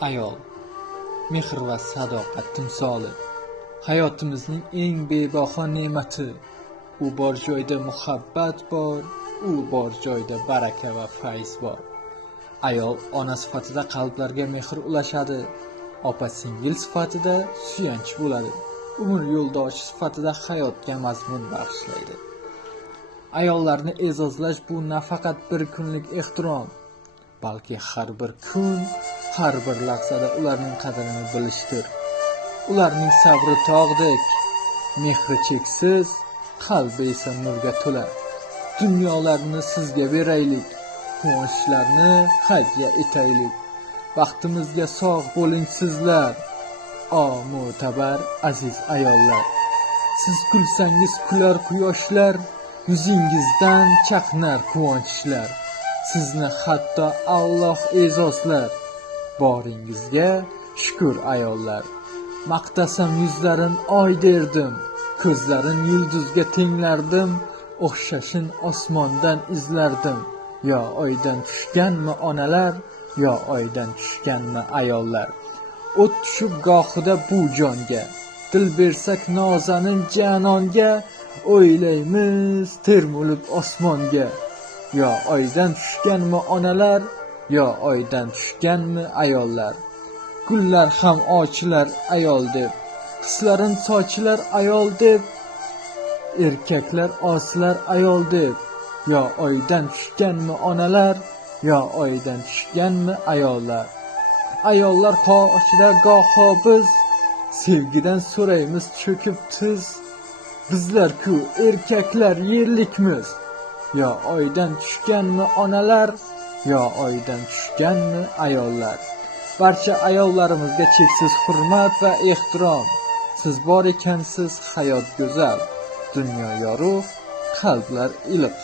Ayol, mehr va sadoqat timsoli, hayotimizning eng bebaho ne'mati. U bor joyda muhabbat bor, u bor joyda baraka va fayz bor. Ayol ona sifatida qalblarga mehr ulashadi, opa-singil sifatida suyanch bo'ladi, umr yo'ldoshi sifatida hayotga mazmun bag'ishlaydi. Ayollarni e'zozlash bu nafaqat bir kunlik ehtirom, balki har bir kun, har bir lahzada ularning qadrini bilishdir. Ularning sabri tog'dek, mehri cheksiz, qalbi esa nurga to'la. Dunyolarni sizga beraylik, quvonchlarni hajga etaylik. Baxtimizga sog' bo'ling sizlar, o mo'tabar aziz ayollar. Siz kulsangiz kular quyoshlar, yuzingizdan chaqnar quvonchlar. Sizni hatto Alloh e'zozlar, boringizga shukr ayollar. Maqtasam yuzlarin oy derdim, ko'zlarin yulduzga tenglardim, o'xshashin osmondan izlardim. Yo oydan tushganmi onalar, yo oydan tushganmi ayollar. O't tushib gohida bu jonga, dil bersak nozanin janonga, o'ylaymiz termulib osmonga. Yo oydan tushganmi onalar, yo oydan tushganmi ayollar. Gullar ham ochilar ayol deb, hislarin sochilar ayol deb, erkaklar osilar ayol deb. Yo oydan tushganmi onalar, yo oydan tushganmi ayollar. Ayollar qoshida goho biz, sevgidan so'raymiz cho'kib tiz. Bizlar-ku erkaklar yerlikmiz. Yo oydan tushganmi onalar, yo oydan tushganmi ayollar. Barcha ayollarimizga cheksiz hurmat va ehtirom. Siz bor ekansiz hayot go'zal, dunyo yorug', qalblar iliq.